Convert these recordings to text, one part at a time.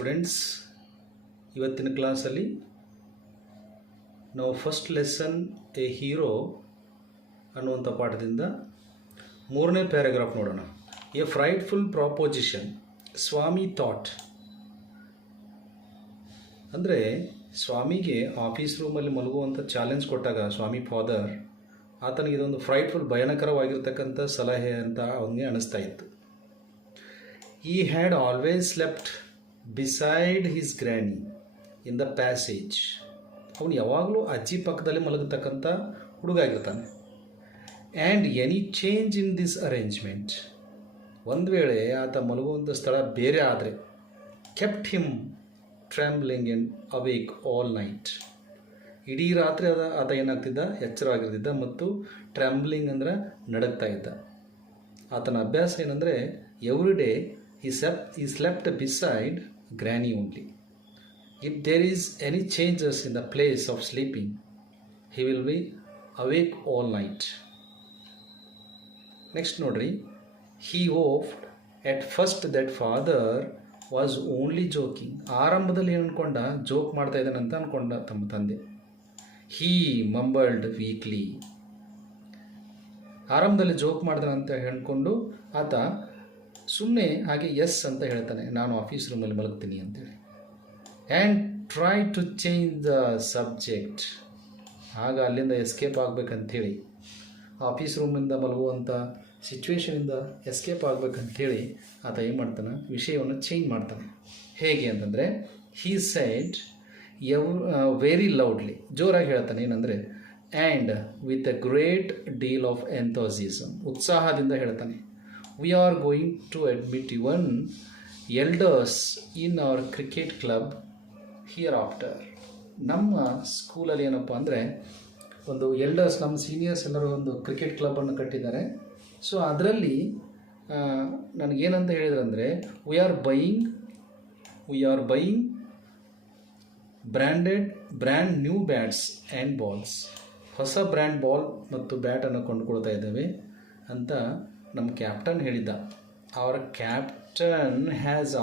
Students, ಇವತ್ತಿನ ಕ್ಲಾಸಲ್ಲಿ ನಾವು ಫಸ್ಟ್ ಲೆಸನ್ ಎ ಹೀರೋ ಅನ್ನುವಂಥ ಪಾಠದಿಂದ 3ನೇ ಪ್ಯಾರಾಗ್ರಾಫ್ ನೋಡೋಣ. A frightful proposition Swami thought. ಅಂದರೆ ಸ್ವಾಮಿಗೆ ಆಫೀಸ್ ರೂಮಲ್ಲಿ ಮಲಗುವಂಥ ಚಾಲೆಂಜ್ ಕೊಟ್ಟಾಗ ಸ್ವಾಮಿ ಫಾದರ್ ಆತನಿಗೆ ಇದೊಂದು ಫ್ರೈಟ್ಫುಲ್ ಭಯಾನಕರವಾಗಿರ್ತಕ್ಕಂಥ ಸಲಹೆ ಅಂತ ಅವನಿಗೆ ಅನಿಸ್ತಾ ಇತ್ತು. He had always slept beside his granny in the passage. ಅವನು ಯಾವಾಗಲೂ ಅಜ್ಜಿ ಪಕ್ಕದಲ್ಲಿ ಮಲಗತಕ್ಕಂಥ ಹುಡುಗ ಆಗಿರ್ತಾನೆ. And any change in this arrangement, ಒಂದು ವೇಳೆ ಆತ ಮಲಗುವಂಥ ಸ್ಥಳ ಬೇರೆ ಆದರೆ, kept him trembling and awake all night. ಇಡೀ ರಾತ್ರಿ ಆತ ಏನಾಗ್ತಿದ್ದ, ಎಚ್ಚರವಾಗಿರ್ತಿದ್ದ ಮತ್ತು ಟ್ರ್ಯಾಂಬ್ಲಿಂಗ್ ಅಂದರೆ ನಡಗ್ತಾ ಇದ್ದ. ಆತನ ಅಭ್ಯಾಸ ಏನಂದರೆ every day he slept beside granny only. If there is any changes in the place of sleeping, he will be awake all night. Next nodri, he hoped at first that father was only joking. ಆರಂಭದಲ್ಲಿ ಏನು ಅನ್ಕೊಂಡ, joke ಮಾಡ್ತಾ ಇದ್ದಾನಂತ ಅನ್ಕೊಂಡ ತಮ್ಮ ತಂದೆ. He mumbled weakly. ಆರಂಭದಲ್ಲಿ joke ಮಾಡ್ತಾನಂತ ಹೇಳ್ಕೊಂಡು ಆತ ಸುಮ್ಮನೆ ಹಾಗೆ ಎಸ್ ಅಂತ ಹೇಳ್ತಾನೆ, ನಾನು ಆಫೀಸ್ ರೂಮಲ್ಲಿ ಮಲಗ್ತೀನಿ ಅಂತೇಳಿ. And try to change the subject. ಆಗ ಅಲ್ಲಿಂದ ಎಸ್ಕೇಪ್ ಆಗಬೇಕಂಥೇಳಿ, ಆಫೀಸ್ ರೂಮಿಂದ ಮಲಗುವಂಥ ಸಿಚುವೇಶನಿಂದ ಎಸ್ಕೇಪ್ ಆಗಬೇಕಂಥೇಳಿ ಆತ ಏನು ಮಾಡ್ತಾನೆ, ವಿಷಯವನ್ನು ಚೇಂಜ್ ಮಾಡ್ತಾನೆ. ಹೇಗೆ ಅಂತಂದರೆ, ಹೀ ಸೈಡ್ ವೆರಿ ಲೌಡ್ಲಿ, ಜೋರಾಗಿ ಹೇಳ್ತಾನೆ. ಏನಂದರೆ, and with a great deal of enthusiasm, ಉತ್ಸಾಹದಿಂದ ಹೇಳ್ತಾನೆ. We are going to admit one elders in our cricket club hereafter. ನಮ್ಮ ಸ್ಕೂಲಲ್ಲಿ ಏನಪ್ಪ ಅಂದರೆ, ಒಂದು ಎಲ್ಡರ್ಸ್, ನಮ್ಮ ಸೀನಿಯರ್ಸ್ ಎಲ್ಲರೂ ಒಂದು ಕ್ರಿಕೆಟ್ ಕ್ಲಬ್ಬನ್ನು ಕಟ್ಟಿದ್ದಾರೆ. ಸೊ ಅದರಲ್ಲಿ ನನಗೇನಂತ ಹೇಳಿದ್ರಂದರೆ, we are buying brand new bats and balls. ಹೊಸ ಬ್ರ್ಯಾಂಡ್ ಬಾಲ್ ಮತ್ತು ಬ್ಯಾಟನ್ನು ಕೊಂಡುಕೊಳ್ತಾ ಇದ್ದೇವೆ ಅಂತ ನಮ್ಮ ಕ್ಯಾಪ್ಟನ್ ಹೇಳಿದ್ದ. ಅವರ captain has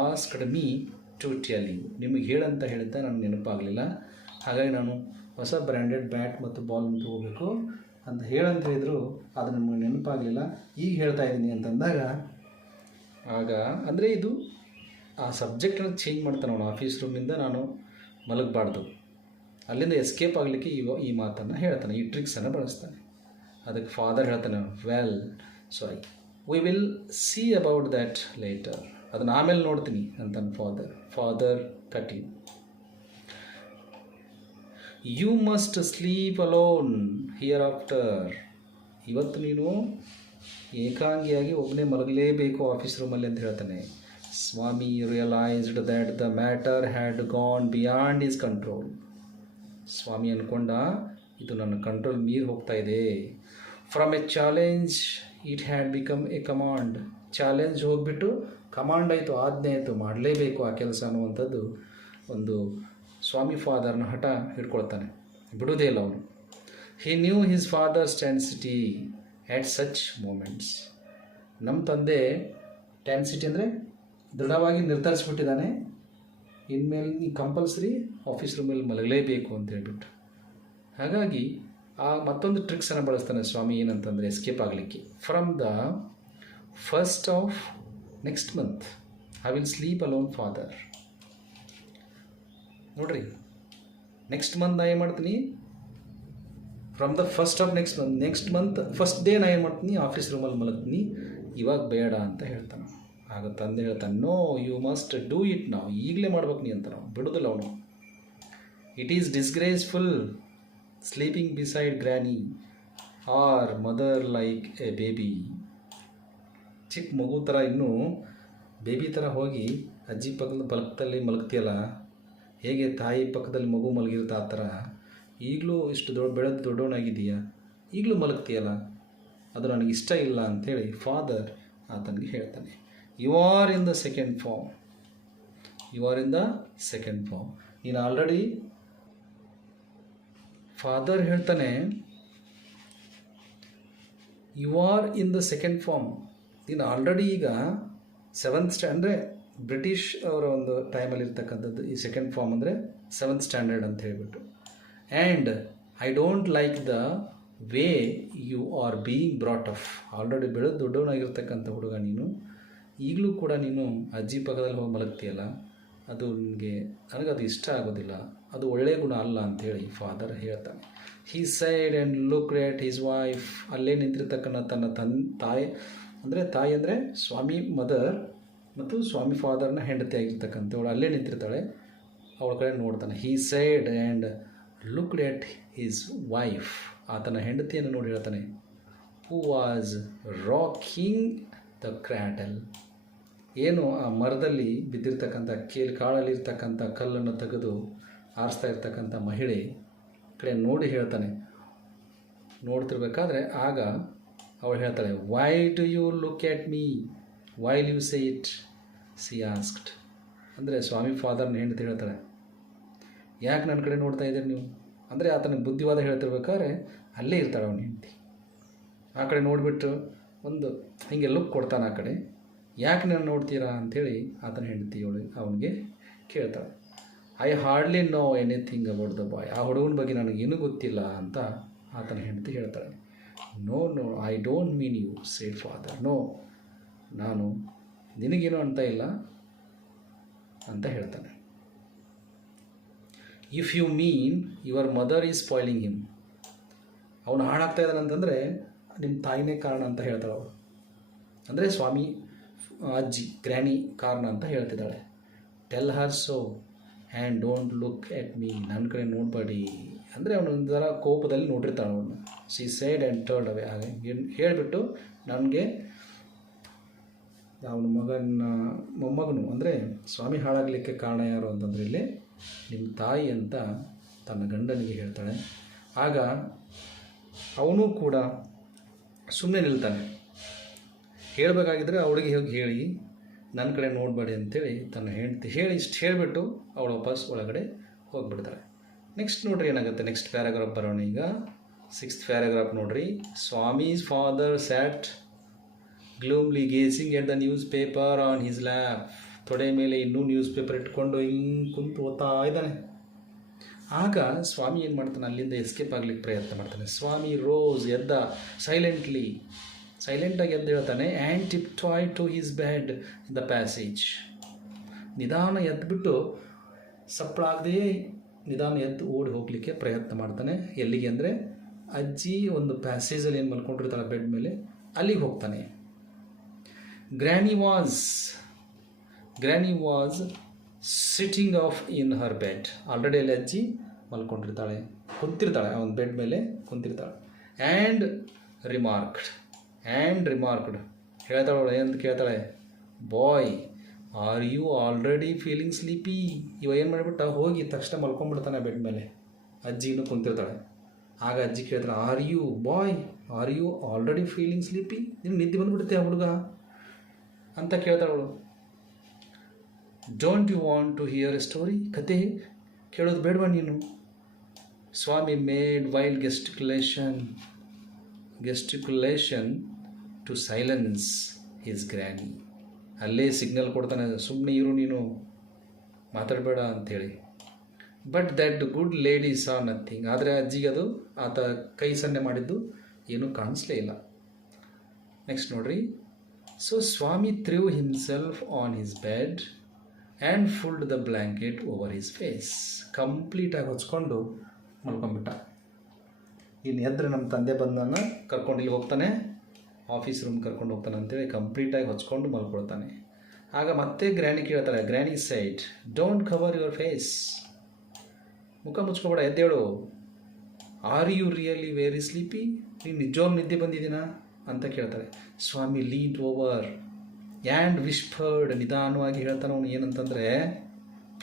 asked me to tell you. ನಿಮಗೆ ಹೇಳಂತ ಹೇಳಿದ್ದ, ನನಗೆ ನೆನಪಾಗಲಿಲ್ಲ. ಹಾಗಾಗಿ ನಾನು ಹೊಸ ಬ್ರ್ಯಾಂಡೆಡ್ ಬ್ಯಾಟ್ ಮತ್ತು ಬಾಲ್ನ ತೊಗೋಬೇಕು ಅಂತ ಹೇಳಂತ ಹೇಳಿದರು. ಅದು ನಮಗೆ ನೆನಪಾಗಲಿಲ್ಲ, ಈಗ ಹೇಳ್ತಾ ಇದ್ದೀನಿ ಅಂತಂದಾಗ, ಆಗ ಅಂದರೆ ಇದು ಆ ಸಬ್ಜೆಕ್ಟನ್ನು ಚೇಂಜ್ ಮಾಡ್ತಾನೆ ಅವನು. ಆಫೀಸ್ ರೂಮಿಂದ ನಾನು ಮಲಗಬಾರ್ದು, ಅಲ್ಲಿಂದ ಎಸ್ಕೇಪ್ ಆಗಲಿಕ್ಕೆ ಈ ಮಾತನ್ನು ಹೇಳ್ತಾನೆ, ಈ ಟ್ರಿಕ್ಸನ್ನು ಬಳಸ್ತಾನೆ. ಅದಕ್ಕೆ ಫಾದರ್ ಹೇಳ್ತಾನೆ, well sorry, we will see about that later. ಅದನ್ನು ಆಮೇಲೆ ನೋಡ್ತೀನಿ ಅಂತಾನೆ father cutting. You must sleep alone hereafter. ಇವತ್ತು ನೀನು ಏಕಾಂಗಿಯಾಗಿ ಒಬ್ಬನೇ ಮಲಗಲೇಬೇಕು ಆಫೀಸ್ ರೂಮಲ್ಲಿ ಅಂತ ಹೇಳ್ತಾನೆ. Swami realised that the matter had gone beyond his control. Swami ಅಂದ್ಕೊಂಡ, ಇದು ನನ್ನ ಕಂಟ್ರೋಲ್ ಮೀರಿ ಹೋಗ್ತಾ ಇದೆ. From a challenge it had become a command. Challenge ಹೋಗ್ಬಿಟ್ಟು ಕಮಾಂಡ್ ಆಯಿತು, ಆಜ್ಞೆ ಆಯಿತು, ಮಾಡಲೇಬೇಕು ಆ ಕೆಲಸ ಅನ್ನುವಂಥದ್ದು ಒಂದು ಸ್ವಾಮಿ ಫಾದರ್ನ ಹಠ ಹಿಡ್ಕೊಳ್ತಾನೆ, ಬಿಡುವುದೇ ಇಲ್ಲ ಅವನು. He knew his father's tenacity at such moments. ನಮ್ಮ ತಂದೆ ಟೆನ್ಸಿಟಿ ಅಂದರೆ ದೃಢವಾಗಿ ನಿರ್ಧರಿಸ್ಬಿಟ್ಟಿದ್ದಾನೆ, ಇನ್ಮೇಲೆ ನೀ ಕಂಪಲ್ಸರಿ ಆಫೀಸ್ ರೂಮಲ್ಲಿ ಮಲಗಲೇಬೇಕು ಅಂತ ಹೇಳ್ಬಿಟ್ಟು. ಹಾಗಾಗಿ ಆ ಮತ್ತೊಂದು ಟ್ರಿಕ್ಸನ್ನು ಬಳಸ್ತಾನೆ ಸ್ವಾಮಿ. ಏನಂತಂದರೆ, ಎಸ್ಕೇಪ್ ಆಗಲಿಕ್ಕೆ. From the first of next month I will sleep alone father. ನೋಡ್ರಿ, ನೆಕ್ಸ್ಟ್ ಮಂತ್ ನಾ ಏನು ಮಾಡ್ತೀನಿ, from the first of next month first day ನಾ ಏನು ಮಾಡ್ತೀನಿ, ಆಫೀಸ್ ರೂಮಲ್ಲಿ ಮಲಗ್ತೀನಿ, ಇವಾಗ ಬೇಡ ಅಂತ ಹೇಳ್ತಾನೆ. ಆಗ ತಂದೆ ಹೇಳ್ತಾನೆ, no you must do it ನಾವು, ಈಗಲೇ ಮಾಡ್ಬೇಕು ನೀ ಅಂತ. ನಾವು ಬಿಡೋದಿಲ್ಲ ಅವನು. It is disgraceful sleeping beside granny or mother like a baby. ಚಿಕ್ಕ ಮಗು ಥರ, ಇನ್ನೂ ಬೇಬಿ ಥರ ಹೋಗಿ ಅಜ್ಜಿ ಪಕ್ಕದಲ್ಲಿ ಮಲಗ್ತೀಯಲ್ಲ, ಹೇಗೆ ತಾಯಿ ಪಕ್ಕದಲ್ಲಿ ಮಗು ಮಲಗಿರುತ್ತೆ ಆ ಥರ ಈಗಲೂ ಇಷ್ಟು ದೊಡ್ಡವನಾಗಿದೆಯಾ, ಈಗಲೂ ಮಲಗ್ತೀಯಲ್ಲ, ಅದು ನನಗೆ ಇಷ್ಟ ಇಲ್ಲ ಅಂಥೇಳಿ ಫಾದರ್ ಆತನಿಗೆ ಹೇಳ್ತಾನೆ. You are in the second form. ನೀನು ಆಲ್ರೆಡಿ, ಫಾದರ್ ಹೇಳ್ತಾನೆ, you are in the second form. ನೀನು ಆಲ್ರೆಡಿ ಈಗ ಅಂದರೆ ಬ್ರಿಟಿಷ್ ಅವರ ಒಂದು ಟೈಮಲ್ಲಿ ಇರ್ತಕ್ಕಂಥದ್ದು ಈ ಸೆಕೆಂಡ್ ಫಾರ್ಮ್ ಅಂದರೆ 7th ಸ್ಟ್ಯಾಂಡರ್ಡ್ ಅಂತ ಹೇಳಿಬಿಟ್ಟು. And I don't like the way you are being brought up. Already ಬೆಳೆದು ದೊಡ್ಡವನಾಗಿರ್ತಕ್ಕಂಥ ಹುಡುಗ ನೀನು, ಈಗಲೂ ಕೂಡ ನೀನು ಅಜ್ಜಿ ಪಕ್ಕದಲ್ಲಿ ಹೋಗಿ ಮಲಗ್ತೀಯಲ್ಲ, ಅದು ನನಗದು ಇಷ್ಟ ಆಗೋದಿಲ್ಲ, ಅದು ಒಳ್ಳೆಯ ಗುಣ ಅಲ್ಲ ಅಂಥೇಳಿ ಫಾದರ್ ಹೇಳ್ತಾನೆ. He sighed and look at his wife. ಅಲ್ಲೇ ನಿಂತಿರ್ತಕ್ಕಂಥ ತನ್ನ ತಾಯಿ ಅಂದರೆ ಸ್ವಾಮಿ ಮದರ್ ಮತ್ತು ಸ್ವಾಮಿ ಫಾದರ್ನ ಹೆಂಡತಿ ಆಗಿರ್ತಕ್ಕಂಥವಳು ಅಲ್ಲೇ ನಿಂತಿರ್ತಾಳೆ, ಅವಳ ಕಡೆ ನೋಡ್ತಾನೆ. He sighed and looked at his wife. ಆತನ ಹೆಂಡತಿಯನ್ನು ನೋಡಿ ಹೇಳ್ತಾನೆ, who was rocking the cradle. ಏನು ಆ ಮರದಲ್ಲಿ ಬಿದ್ದಿರ್ತಕ್ಕಂಥ ಕಾಳಲ್ಲಿರ್ತಕ್ಕಂಥ ಕಲ್ಲನ್ನು ತೆಗೆದು ಆರಿಸ್ತಾ ಇರ್ತಕ್ಕಂಥ ಮಹಿಳೆ ಕಡೆ ನೋಡಿ ಹೇಳ್ತಾನೆ. ನೋಡ್ತಿರ್ಬೇಕಾದ್ರೆ ಆಗ ಅವಳು ಹೇಳ್ತಾಳೆ, why do you look at me while you say it she asked. ಅಂದರೆ ಸ್ವಾಮಿ ಫಾದರ್ನ ಹೆಂಡತಿ ಹೇಳ್ತಾಳೆ, ಯಾಕೆ ನನ್ನ ಕಡೆ ನೋಡ್ತಾ ಇದ್ದೀರಿ ನೀವು? ಅಂದರೆ ಆತನಿಗೆ ಬುದ್ಧಿವಾದ ಹೇಳ್ತಿರ್ಬೇಕಾದ್ರೆ ಅಲ್ಲೇ ಇರ್ತಾಳೆ ಅವನ ಹೆಂಡತಿ. ಆ ಕಡೆ ನೋಡಿಬಿಟ್ಟು ಒಂದು ಹೀಗೆ ಲುಕ್ ಕೊಡ್ತಾನೆ ಆ ಕಡೆ. ಯಾಕೆ ನಾನು ನೋಡ್ತೀರಾ ಅಂಥೇಳಿ ಆತನ ಹೆಂಡತಿಯವಳು ಅವನಿಗೆ ಕೇಳ್ತಾಳೆ. I hardly know anything about the boy. ಆ ಹುಡುಗನ ಬಗ್ಗೆ ನನಗೇನೂ ಗೊತ್ತಿಲ್ಲ ಅಂತ ಆತನ ಹೆಂಡತಿ ಹೇಳ್ತಾಳೆ. No I don't mean you said father. No, ನಾನು ನಿನಗೇನು ಅಂತ ಇಲ್ಲ ಅಂತ ಹೇಳ್ತಾನೆ. If you mean your mother is spoiling him. ಅವನು ಹಾಳಾಗ್ತಾ ಇದ್ದಾನೆ ಅಂತಂದರೆ ನಿಮ್ಮ ತಾಯಿನೇ ಕಾರಣ ಅಂತ ಹೇಳ್ತಾಳೆ ಅವಳು. ಅಂದರೆ ಸ್ವಾಮಿ ಅಜ್ಜಿ ಗ್ರ್ಯಾನಿ ಕಾರಣ ಅಂತ ಹೇಳ್ತಿದ್ದಾಳೆ. Tell her so and don't look at me. ನನ್ನ ಕಡೆ ನೋಡಬೇಡಿ ಅಂದರೆ ಅವನು ಒಂಥರ ಕೋಪದಲ್ಲಿ ನೋಡಿರ್ತಾಳೆ ಅವನು. She sighed and turned away. ಹಾಗೆ ಹೇಳಿಬಿಟ್ಟು ನನಗೆ ಅವನ ಮೊಮ್ಮಗನು ಅಂದರೆ ಸ್ವಾಮಿ ಹಾಳಾಗಲಿಕ್ಕೆ ಕಾರಣ ಯಾರು ಅಂತಂದರೆ ಇಲ್ಲಿ ನಿಮ್ಮ ತಾಯಿ ಅಂತ ತನ್ನ ಗಂಡನಿಗೆ ಹೇಳ್ತಾಳೆ. ಆಗ ಅವನು ಕೂಡ ಸುಮ್ಮನೆ ನಿಲ್ತಾನೆ. ಹೇಳಬೇಕಾಗಿದ್ದರೆ ಅವಳಿಗೆ ಹೋಗಿ ಹೇಳಿ ನನ್ನ ಕಡೆ ನೋಡಬೇಡಿ ಅಂತೇಳಿ ತನ್ನ ಹೆಂಡತಿ ಹೇಳಿ ಇಷ್ಟು ಹೇಳಿಬಿಟ್ಟು ಅವಳು ವಾಪಸ್ ಒಳಗಡೆ ಹೋಗಿಬಿಡ್ತಾಳೆ. ನೆಕ್ಸ್ಟ್ ನೋಡ್ರಿ ಏನಾಗುತ್ತೆ, ನೆಕ್ಸ್ಟ್ ಪ್ಯಾರಾಗ್ರಾಫ್ ಬರೋಣ. ಈಗ 6th ಪ್ಯಾರಾಗ್ರಾಫ್ ನೋಡ್ರಿ. Swami's father sat gloomily gazing at the newspaper on his lap. ತೊಡೆ ಮೇಲೆ ಇನ್ನೂ ನ್ಯೂಸ್ ಪೇಪರ್ ಇಟ್ಕೊಂಡು ಹಿಂಗೆ ಕುಂತು ಓದ್ತಾ ಇದ್ದಾನೆ. ಆಗ ಸ್ವಾಮಿ ಏನು ಮಾಡ್ತಾನೆ, ಅಲ್ಲಿಂದ ಎಸ್ಕೇಪ್ ಆಗಲಿಕ್ಕೆ ಪ್ರಯತ್ನ ಮಾಡ್ತಾನೆ. ಸ್ವಾಮಿ ರೋಸ್, ಎದ್ದ, ಸೈಲೆಂಟಾಗಿ ಎದ್ದು ಹೇಳ್ತಾನೆ. And tiptoed to his bed in the passage. ನಿಧಾನ ಎದ್ದುಬಿಟ್ಟು ಸಪ್ಪಳಾಗದೇ ನಿಧಾನ ಎದ್ದು ಓಡಿ ಹೋಗಲಿಕ್ಕೆ ಪ್ರಯತ್ನ ಮಾಡ್ತಾನೆ. ಎಲ್ಲಿಗೆ ಅಂದರೆ ಅಜ್ಜಿ ಒಂದು ಪ್ಯಾಸೇಜಲ್ಲಿ ಏನು ಮಲ್ಕೊಂಡಿರ್ತಾಳೆ ಬೆಡ್ ಮೇಲೆ, ಅಲ್ಲಿಗೆ ಹೋಗ್ತಾನೆ. Granny was sitting of in Har bed. Already ಅಲ್ಲಿ ಅಜ್ಜಿ ಮಲ್ಕೊಂಡಿರ್ತಾಳೆ, ಕುಂತಿರ್ತಾಳೆ, ಅವನ ಬೆಡ್ ಮೇಲೆ ಕುಂತಿರ್ತಾಳೆ. ಆ್ಯಂಡ್ ರಿಮಾರ್ಕ್ಡ್ ಹೇಳ್ತಾಳೆ ಅಂತ ಕೇಳ್ತಾಳೆ, boy are you already feeling sleepy. ಇವ ಏನು ಮಾಡಿಬಿಟ್ಟ, ಹೋಗಿ ತಕ್ಷಣ ಮಲ್ಕೊಂಡ್ಬಿಡ್ತಾನೆ ಬೆಡ್ ಮೇಲೆ. ಅಜ್ಜಿನೂ ಕುಂತಿರ್ತಾಳೆ. ಆಗ ಅಜ್ಜಿ ಕೇಳ್ತಾಳೆ, are you already feeling sleepy. ನಿಮ್ಗೆ ನಿದ್ದೆ ಬಂದುಬಿಡುತ್ತೆ ಆ ಹುಡುಗ ಅಂತ ಕೇಳ್ತಾಳವಳು. Don't you want to hear a story. ಕತೆ ಕೇಳೋದು ಬೇಡವಾ ನೀನು? Swami made wild gesticulation to silence his granny. ಅಲ್ಲೇ ಸಿಗ್ನಲ್ ಕೊಡ್ತಾನೆ, ಸುಮ್ಮನೆ ಇರು ನೀನು, ಮಾತಾಡಬೇಡ ಅಂಥೇಳಿ. But that good lady saw nothing. ಆದರೆ ಅಜ್ಜಿಗೆ ಅದು ಆತ ಕೈ ಸನ್ನೆ ಮಾಡಿದ್ದು ಏನೂ ಕಾಣಿಸ್ಲೇ ಇಲ್ಲ. ನೆಕ್ಸ್ಟ್ ನೋಡ್ರಿ. So Swami threw himself on his bed and pulled the blanket over his face. ಕಂಪ್ಲೀಟಾಗಿ ಹೊಚ್ಕೊಂಡು ಮಲ್ಕೊಂಡ್ಬಿಟ್ಟ. ಇನ್ನು ಎದ್ರೆ ನಮ್ಮ ತಂದೆ ಬಂದನ್ನು ಕರ್ಕೊಂಡು ಇಲ್ಲಿ ಹೋಗ್ತಾನೆ, ಆಫೀಸ್ ರೂಮ್ ಕರ್ಕೊಂಡು ಹೋಗ್ತಾನೆ ಅಂತೇಳಿ ಕಂಪ್ಲೀಟಾಗಿ ಹೊಚ್ಕೊಂಡು ಮಲ್ಕೊಳ್ತಾನೆ. ಆಗ ಮತ್ತೆ ಗ್ರ್ಯಾನಿ ಕೇಳ್ತಾಳೆ. Granny said, don't cover your face. ಮುಖ ಮುಚ್ಕೊಬೇಡ, ಎದ್ದೇಳು. Are you really very sleepy. ನೀನು ನಿಜವಾಗ್ಲೂ ನಿದ್ದೆ ಬಂದಿದ್ದೀನಾ ಅಂತ ಕೇಳ್ತಾಳೆ. Swami leaned over and whispered. ನಿಧಾನವಾಗಿ ಹೇಳ್ತಾನೆ ಅವನು ಏನಂತಂದರೆ,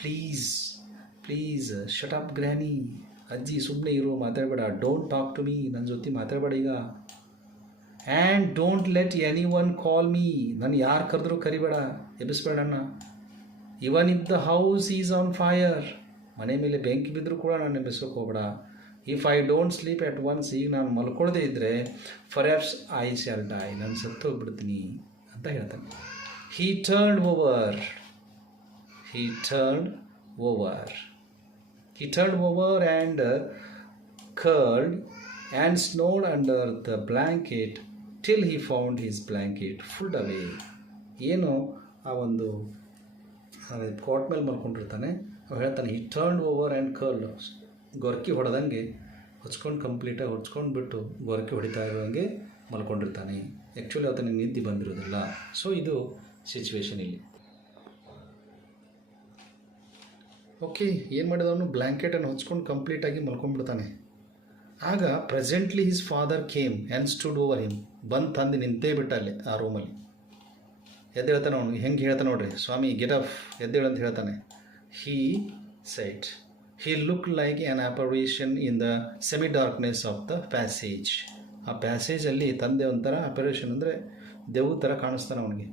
ಪ್ಲೀಸ್ ಶಟ್ ಅಪ್ ಗ್ರ್ಯಾನಿ. ಅಜ್ಜಿ ಸುಮ್ಮನೆ ಇರು, ಮಾತಾಡಬೇಡ. Don't talk to me. ನನ್ನ ಜೊತೆ ಮಾತಾಡಬೇಡ ಈಗ. And don't let anyone call me. ನಾನು ಯಾರು ಕರೆದ್ರೂ ಕರಿಬೇಡ, ಎಬ್ಬಿಸ್ಬೇಡಣ್ಣ. Even if the house is on fire. ಮನೆ ಮೇಲೆ ಬೆಂಕಿ ಬಿದ್ದರೂ ಕೂಡ ನಾನು ಎಬ್ಬಿಸೋಕೆ ಹೋಗಬೇಡ. If I don't sleep at once. ಈಗ ನಾನು ಮಲ್ಕೊಳ್ಳದೆ ಇದ್ದರೆ ಫರ್ಯಾಪ್ಸ್ ಐ ಶಾಲ್ ಡೈ. ನಾನು ಸತ್ತು ಹೋಗ್ಬಿಡ್ತೀನಿ ಅಂತ ಹೇಳ್ತಾನೆ. He turned over. He turned over. He turned over and curled and snored under the blanket till he found his blanket pulled away. ಏನು ಆ ಒಂದು ಕಾಟ್ ಮೇಲೆ ಮಲ್ಕೊಂಡಿರ್ತಾನೆ, ಅವ್ನು ಹೇಳ್ತಾನೆ ಹಿ ಟರ್ನ್ ಓವರ್ ಆ್ಯಂಡ್ ಕರ್ಲ್, ಗೊರಕಿ ಹೊಡೆದಂಗೆ ಹೊಚ್ಕೊಂಡು ಕಂಪ್ಲೀಟಾಗಿ ಹೊಚ್ಕೊಂಡು ಬಿಟ್ಟು ಗೊರಕಿ ಹೊಡಿತಾ ಇರೋಂಗೆ ಮಲ್ಕೊಂಡಿರ್ತಾನೆ. ಆ್ಯಕ್ಚುಲಿ ಆತನಿಗೆ ನಿದ್ದೆ ಬಂದಿರೋದಿಲ್ಲ. ಸೊ ಇದು ಸಿಚುವೇಶನ್ ಇಲ್ಲಿ. ಓಕೆ, ಏನು ಮಾಡಿದವನು ಬ್ಲ್ಯಾಂಕೆಟನ್ನು ಹೊಚ್ಕೊಂಡು ಕಂಪ್ಲೀಟಾಗಿ ಮಲ್ಕೊಂಡ್ಬಿಡ್ತಾನೆ. ಆಗ presently his father came and stood over him, ಬಂದು ತಂದು ನಿಂತೇ ಬಿಟ್ಟ ಅಲ್ಲಿ ಆ ರೂಮಲ್ಲಿ. ಎದ್ದೇಳ್ತಾನೆ ಅವನು, ಹೆಂಗೆ ಹೇಳ್ತಾನೆ ನೋಡ್ರಿ, ಸ್ವಾಮಿ ಗೆಟ್ ಅಪ್, ಎದ್ದೇಳು ಅಂತ ಹೇಳ್ತಾನೆ. He sight he look like an apparition in the semi darkness of the passage. ಆ ಪ್ಯಾಸೇಜಲ್ಲಿ ತಂದೆ ಒಂಥರ ಅಪರೇಷನ್ ಅಂದರೆ ದೆವ್ವ ಥರ ಕಾಣಿಸ್ತಾನೆ ಅವನಿಗೆ.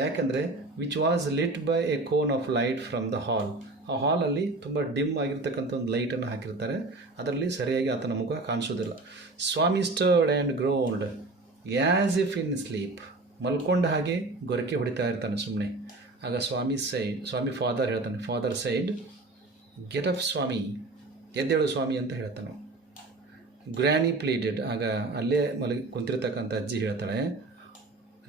ಯಾಕೆಂದರೆ which was lit by a cone of light from the hall. ಆ ಹಾಲಲ್ಲಿ ತುಂಬ ಡಿಮ್ ಆಗಿರ್ತಕ್ಕಂಥ ಒಂದು ಲೈಟನ್ನು ಹಾಕಿರ್ತಾರೆ, ಅದರಲ್ಲಿ ಸರಿಯಾಗಿ ಆತನ ಮುಖ ಕಾಣಿಸೋದಿಲ್ಲ. Swami stirred and groaned as if in sleep. ಮಲ್ಕೊಂಡ ಹಾಗೆ ಗೊರಕೆ ಹೊಡಿತಾ ಇರ್ತಾನೆ ಸುಮ್ಮನೆ. ಆಗ ಸ್ವಾಮಿ ಫಾದರ್ ಹೇಳ್ತಾನೆ, father said get up Swami, ಎದ್ದೇಳು ಸ್ವಾಮಿ ಅಂತ ಹೇಳ್ತಾನೆ. Granny pleaded. ಆಗ ಅಲ್ಲೇ ಕುಂತಿರ್ತಕ್ಕಂಥ ಅಜ್ಜಿ ಹೇಳ್ತಾಳೆ,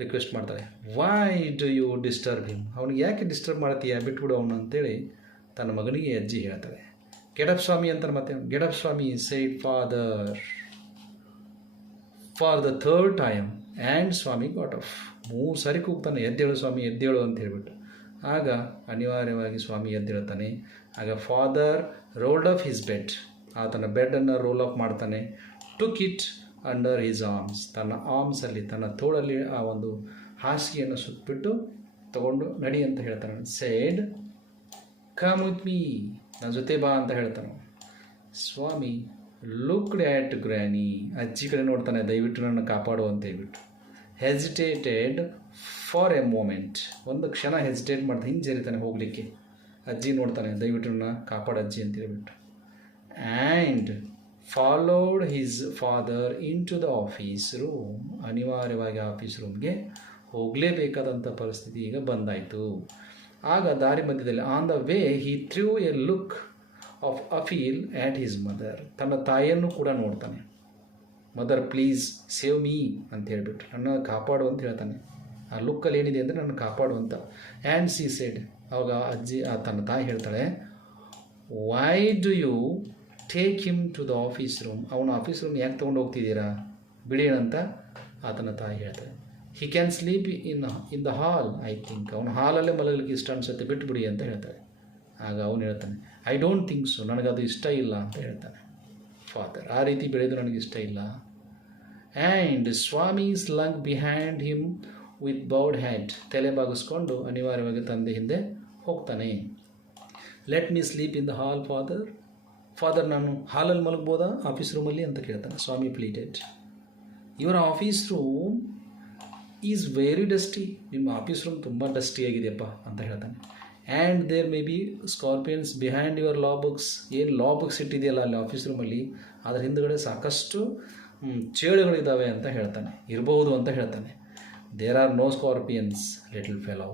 ರಿಕ್ವೆಸ್ಟ್ ಮಾಡ್ತಾಳೆ, why do you disturb him, ಅವ್ನಿಗೆ ಯಾಕೆ ಡಿಸ್ಟರ್ಬ್ ಮಾಡ್ತೀಯ, ಬಿಟ್ಬಿಡು ಅವನು ಅಂತೇಳಿ ತನ್ನ ಮಗನಿಗೆ ಅಜ್ಜಿ ಹೇಳ್ತಾಳೆ. ಗೆಟಪ್ ಸ್ವಾಮಿ ಅಂತಾರೆ ಮತ್ತೆ. Get up Swami said father for the third time and Swami got up. 3 ಸಾರಿ ಕೂಗ್ತಾನೆ, ಎದ್ದೇಳು ಸ್ವಾಮಿ ಎದ್ದೇಳು ಅಂತ ಹೇಳ್ಬಿಟ್ಟು. ಆಗ ಅನಿವಾರ್ಯವಾಗಿ ಸ್ವಾಮಿ ಎದ್ದೇಳ್ತಾನೆ. ಆಗ father rolled up his bed, ಆತನ ಬೆಡ್ಡನ್ನು ರೋಲ್ ಅಪ್ ಮಾಡ್ತಾನೆ. Took it under his arms, ತನ್ನ ಆರ್ಮ್ಸಲ್ಲಿ ತನ್ನ ತೋಳಲ್ಲಿ ಆ ಒಂದು ಹಾಸಿಗೆಯನ್ನು ಸುತ್ತಬಿಟ್ಟು ತಗೊಂಡು ನಡಿ ಅಂತ ಹೇಳ್ತಾನೆ. ಸೈಡ್ ಕಮ್ ವಿತ್ ಮೀ, ನನ್ನ ಜೊತೆ ಬಾ ಅಂತ ಹೇಳ್ತಾನೆ. ಸ್ವಾಮಿ ಲುಕ್ಡ್ ಆ್ಯಟ್ ಗ್ರ್ಯಾನಿ, ಅಜ್ಜಿ ಕಡೆ ನೋಡ್ತಾನೆ, ದಯವಿಟ್ಟು ನನ್ನ ಕಾಪಾಡು ಅಂತ ಹೇಳ್ಬಿಟ್ಟು. ಹೆಸಿಟೇಟೆಡ್ ಫಾರ್ ಎ ಮೂಮೆಂಟ್, ಒಂದು ಕ್ಷಣ ಹೆಸಿಟೇಟ್ ಮಾಡ್ತಾನೆ, ಹಿಂಜರಿತಾನೆ ಹೋಗಲಿಕ್ಕೆ. ಅಜ್ಜಿ ನೋಡ್ತಾನೆ, ದಯವಿಟ್ಟು ನನ್ನ ಕಾಪಾಡು ಅಜ್ಜಿ ಅಂತ ಹೇಳ್ಬಿಟ್ಟು. And followed his father into the office room, ಅನಿವಾರ್ಯವಾಗಿ ಆಫೀಸ್ ರೂಮ್ಗೆ ಹೋಗಲೇಬೇಕಾದಂಥ ಪರಿಸ್ಥಿತಿ ಈಗ ಬಂದಾಯಿತು. ಆಗ ದಾರಿ ಮಧ್ಯದಲ್ಲಿ on the way he threw a look of appeal at his mother, ತನ್ನ ತಾಯಿಯನ್ನು ಕೂಡ ನೋಡ್ತಾನೆ. ಮದರ್ ಪ್ಲೀಸ್ ಸೇವ್ ಮೀ ಅಂತ ಹೇಳ್ಬಿಟ್ಟು, ನನ್ನ ಕಾಪಾಡು ಅಂತ ಹೇಳ್ತಾನೆ. ಆ ಲುಕ್ಕಲ್ಲಿ ಏನಿದೆ ಅಂದರೆ ನನ್ನ ಕಾಪಾಡು ಅಂತ. ಆ್ಯಂಡ್ ಸಿ ಸೆಡ್, ಅವಾಗ ಅಜ್ಜಿ ತನ್ನ ತಾಯಿ ಹೇಳ್ತಾಳೆ, why do you take him to the office room, ಅವನ ಆಫೀಸ್ ರೂಮ್ ಯಾಕೆ ತೊಗೊಂಡು ಹೋಗ್ತಿದ್ದೀರಾ, ಬಿಡೇನಂತ ಆತನ ತಾಯಿ ಹೇಳ್ತಾಳೆ. He can sleep in the hall, I think, ಅವನು ಹಾಲಲ್ಲೇ ಮಲಗಲಿಕ್ಕೆ ಇಷ್ಟ ಅನಿಸುತ್ತೆ, ಬಿಟ್ಟುಬಿಡಿ ಅಂತ ಹೇಳ್ತಾಳೆ. ಆಗ ಅವನು ಹೇಳ್ತಾನೆ, ಐ ಡೋಂಟ್ ಥಿಂಕ್ ಸೊ, ನನಗದು ಇಷ್ಟ ಇಲ್ಲ ಅಂತ ಹೇಳ್ತಾನೆ ಫಾದರ್. ಆ ರೀತಿ ಬೆಳೆದು ನನಗೆ ಇಷ್ಟ ಇಲ್ಲ. And Swami slunk behind him with bowed head, ತಲೆ ಬಾಗಿಸ್ಕೊಂಡು ಅನಿವಾರ್ಯವಾಗಿ ತಂದೆ ಹಿಂದೆ ಹೋಗ್ತಾನೆ. Let me sleep in the hall father, father ನಾನು ಹಾಲಲ್ಲಿ ಮಲಗ್ಬೋದಾ ಆಫೀಸ್ ರೂಮಲ್ಲಿ ಅಂತ ಕೇಳ್ತಾನೆ. ಸ್ವಾಮಿ ಪ್ಲೀಟೆಡ್, ಇವರ office room is very dusty, ನಿಮ್ಮ ಆಫೀಸ್ ರೂಮ್ ತುಂಬ ಡಸ್ಟಿ ಆಗಿದೆಯಪ್ಪ ಅಂತ ಹೇಳ್ತಾನೆ. And there may be scorpions behind your law books, ಏನು ಲಾ ಬುಕ್ಸ್ ಇಟ್ಟಿದೆಯಲ್ಲ ಅಲ್ಲಿ ಆಫೀಸ್ ರೂಮಲ್ಲಿ, ಅದರ ಹಿಂದುಗಡೆ ಸಾಕಷ್ಟು ಚೇಳುಗಳಿದ್ದಾವೆ ಅಂತ ಹೇಳ್ತಾನೆ, ಇರಬಹುದು ಅಂತ ಹೇಳ್ತಾನೆ. There are no scorpions little fellow,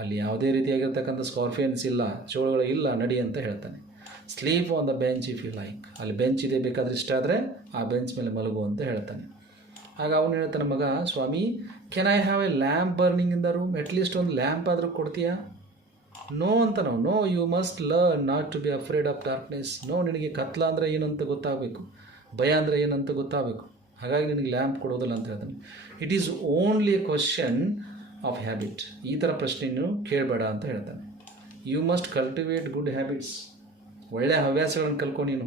ಅಲ್ಲಿ ಯಾವುದೇ ರೀತಿಯಾಗಿರ್ತಕ್ಕಂಥ ಸ್ಕಾರ್ಪಿಯನ್ಸ್ ಇಲ್ಲ, ಚೇಳುಗಳು ಇಲ್ಲ, ನಡಿ ಅಂತ ಹೇಳ್ತಾನೆ. Sleep on the bench if you like, ಅಲ್ಲಿ ಬೆಂಚ್ ಇದೆ, ಬೇಕಾದ್ರೆ ಇಷ್ಟ ಆದರೆ ಆ ಬೆಂಚ್ ಮೇಲೆ ಮಲಗು ಅಂತ ಹೇಳ್ತಾನೆ. ಆಗ ಅವನು ಹೇಳ್ತಾನೆ, ಮಗ Swami can I have a lamp burning in the room, at least ಒಂದು ಲ್ಯಾಂಪ್ ಆದರೂ ಕೊಡ್ತೀಯಾ? ನೋ ಅಂತ ನಾವು, no you must learn not to be afraid of darkness. No, ನಿನಗೆ ಕತ್ಲ ಅಂದರೆ ಏನಂತ ಗೊತ್ತಾಗಬೇಕು, ಭಯ ಅಂದರೆ ಏನಂತ ಗೊತ್ತಾಗಬೇಕು, ಹಾಗಾಗಿ ನಿನಗೆ ಲ್ಯಾಂಪ್ ಕೊಡೋದಿಲ್ಲ ಅಂತ ಹೇಳ್ತಾನೆ. It is only a question of habit, ಈ ಥರ ಪ್ರಶ್ನೆಯನ್ನು ಕೇಳಬೇಡ ಅಂತ ಹೇಳ್ತಾನೆ. You must cultivate good habits, ಒಳ್ಳೆಯ ಹವ್ಯಾಸಗಳನ್ನು ಕಲ್ಕೊ ನೀನು,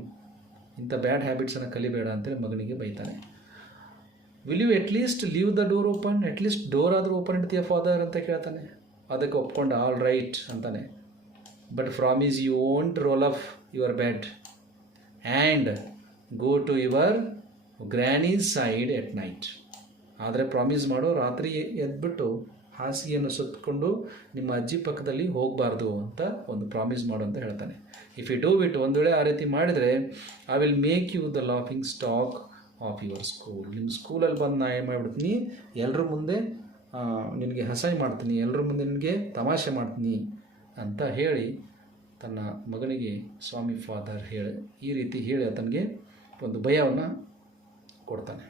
ಇಂಥ ಬ್ಯಾಡ್ ಹ್ಯಾಬಿಟ್ಸನ್ನು ಕಲಿಬೇಡ ಅಂತೇಳಿ ಮಗನಿಗೆ ಬೈತಾನೆ. Will you at least leave the door open, at least door ಆದರೂ ಓಪನ್ ಇಡ್ತೀಯ ಫಾದರ್ ಅಂತ ಕೇಳ್ತಾನೆ. ಅದಕ್ಕೆ ಒಪ್ಕೊಂಡು ಆಲ್ ರೈಟ್ ಅಂತಾನೆ. But promise you won't roll up your bed and go to your granny's side at night. ಆದರೆ ಪ್ರಾಮಿಸ್ ಮಾಡು, ರಾತ್ರಿ ಎದ್ಬಿಟ್ಟು ಹಾಸಿಗೆಯನ್ನು ಸುತ್ತಕೊಂಡು ನಿಮ್ಮ ಅಜ್ಜಿ ಪಕ್ಕದಲ್ಲಿ ಹೋಗಬಾರ್ದು ಅಂತ ಒಂದು ಪ್ರಾಮಿಸ್ ಮಾಡು ಅಂತ ಹೇಳ್ತಾನೆ. ಇಫ್ ಯು ಡೂ ಇಟ್, ಒಂದು ವೇಳೆ ಆ ರೀತಿ ಮಾಡಿದರೆ I will make you the laughing stock of your school, ನಿಮ್ಮ ಸ್ಕೂಲಲ್ಲಿ ಬಂದು ನಾ ಏನು ಮಾಡಿಬಿಡ್ತೀನಿ, ಎಲ್ಲರ ಮುಂದೆ ನಿನಗೆ ಅಸಹ್ಯ ಮಾಡ್ತೀನಿ, ಎಲ್ಲರ ಮುಂದೆ ನಿನಗೆ ತಮಾಷೆ ಮಾಡ್ತೀನಿ ಅಂತ ಹೇಳಿ ತನ್ನ ಮಗನಿಗೆ ಸ್ವಾಮಿ ಫಾದರ್ ಈ ರೀತಿ ಹೇಳಿ ಆತನಿಗೆ ಒಂದು ಭಯವನ್ನು ಕೊಡ್ತಾನೆ.